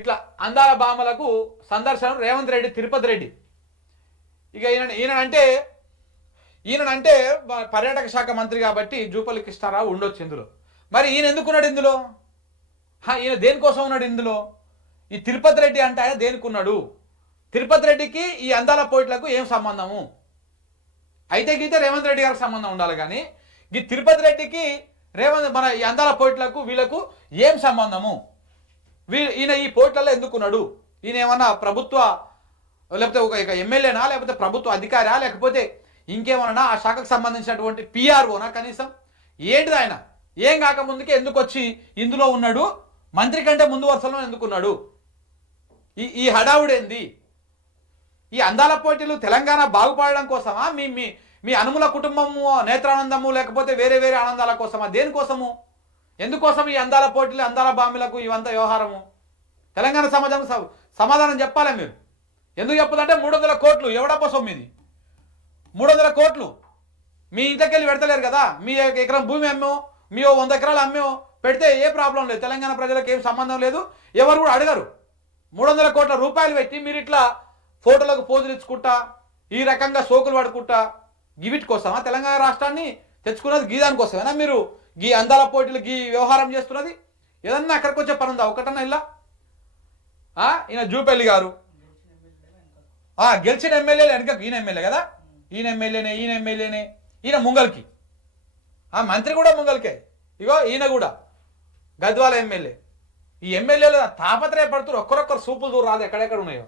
ఇట్లా అందాల భామలకు సందర్శనం రేవంత్ రెడ్డి తిరుపతి రెడ్డి. ఇక ఈయనంటే పర్యాటక శాఖ మంత్రి కాబట్టి జూపల్లి కృష్ణారావు ఉండొచ్చు ఇందులో. మరి ఈయన ఎందుకున్నాడు ఇందులో? ఈయన దేనికోసం ఉన్నాడు ఇందులో? ఈ తిరుపతి రెడ్డి అంటే ఆయన దేనికున్నాడు? తిరుపతి రెడ్డికి ఈ అందాల పోయిట్లకు ఏం సంబంధము? అయితే గీతే రేవంత్ రెడ్డి గారికి సంబంధం ఉండాలి, కానీ ఈ తిరుపతి రెడ్డికి మన ఈ అందాల పోయిట్లకు వీళ్ళకు ఏం సంబంధము? ఈయన ఈ పోర్ట్లలో ఎందుకున్నాడు? ఈయన ఏమన్నా ప్రభుత్వ లేకపోతే ఒక ఎమ్మెల్యేనా, లేకపోతే ప్రభుత్వ అధికారా, లేకపోతే ఇంకేమన్నా ఆ శాఖకు సంబంధించినటువంటి పిఆర్ఓనా? కనీసం ఏంటిది ఆయన? ఏం కాకముందుకే ఎందుకు వచ్చి ఇందులో ఉన్నాడు? మంత్రి కంటే ముందు వరుసలో ఎందుకున్నాడు? ఈ హడావుడేంది? ఈ అందాల పోటీలు తెలంగాణ బాగుపడడం కోసమా? మీ మీ మీ అనుముల కుటుంబము నేత్రానందము, లేకపోతే వేరే వేరే ఆనందాల కోసమా? దేనికోసము? ఎందుకోసం ఈ అందాల పోటీలు, అందాల బామిలకు ఇవంతా వ్యవహారము? తెలంగాణ సమాజం సమాధానం చెప్పాలి మీరు. ఎందుకు చెప్పదంటే 300 కోట్లు ఎవడప్ప సొమ్మిది? 300 కోట్లు మీ ఇంతకెళ్ళి పెడతలేరు కదా. మీ ఎకరం భూమి అమ్మో, మీ 100 ఎకరాలు అమ్మో పెడితే ఏ ప్రాబ్లం లేదు, తెలంగాణ ప్రజలకు ఏం సంబంధం లేదు, ఎవరు కూడా అడగరు. 300 కోట్ల రూపాయలు పెట్టి మీరు ఇట్లా ఫోటోలకు పోజులు ఇచ్చుకుంటా, ఈ రకంగా సోకులు పడుకుంటా, గివిటి కోసమా తెలంగాణ రాష్ట్రాన్ని తెచ్చుకున్నది? గీదాని కోసమేనా మీరు గీ అందాల పోటీలు గీ వ్యవహారం చేస్తున్నది? ఏదన్నా అక్కడికి వచ్చే పని ఉందా ఒకటన్నా? ఇలా ఈయన జూపల్లి గారు గెలిచిన ఎమ్మెల్యేలు వెనక ఈయన ఎమ్మెల్యే కదా, ఈయన ఎమ్మెల్యేనే, ఈయన ముంగల్కి, మంత్రి కూడా ముంగల్కే. ఇగో ఈయన కూడా గద్వాల ఎమ్మెల్యే. ఈ ఎమ్మెల్యేలు తాపత్రయపడుతున్నారు, ఒక్కరొక్కరు సూపులు దూరం రాదు ఎక్కడెక్కడ ఉన్నాయో.